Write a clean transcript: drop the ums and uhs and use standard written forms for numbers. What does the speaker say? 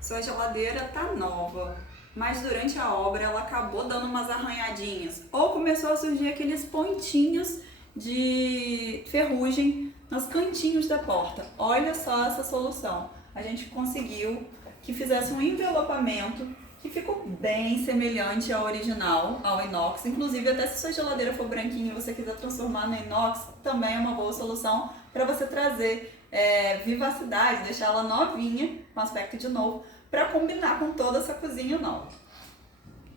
Sua geladeira tá nova, mas durante a obra ela acabou dando umas arranhadinhas ou começou a surgir aqueles pontinhos de ferrugem nos cantinhos da porta. Olha só essa solução. A gente conseguiu que fizesse um envelopamento que ficou bem semelhante ao original, ao inox. Inclusive, até se sua geladeira for branquinha e você quiser transformar no inox, também é uma boa solução para você trazer vivacidade, deixar ela novinha, com aspecto de novo, para combinar com toda essa cozinha nova.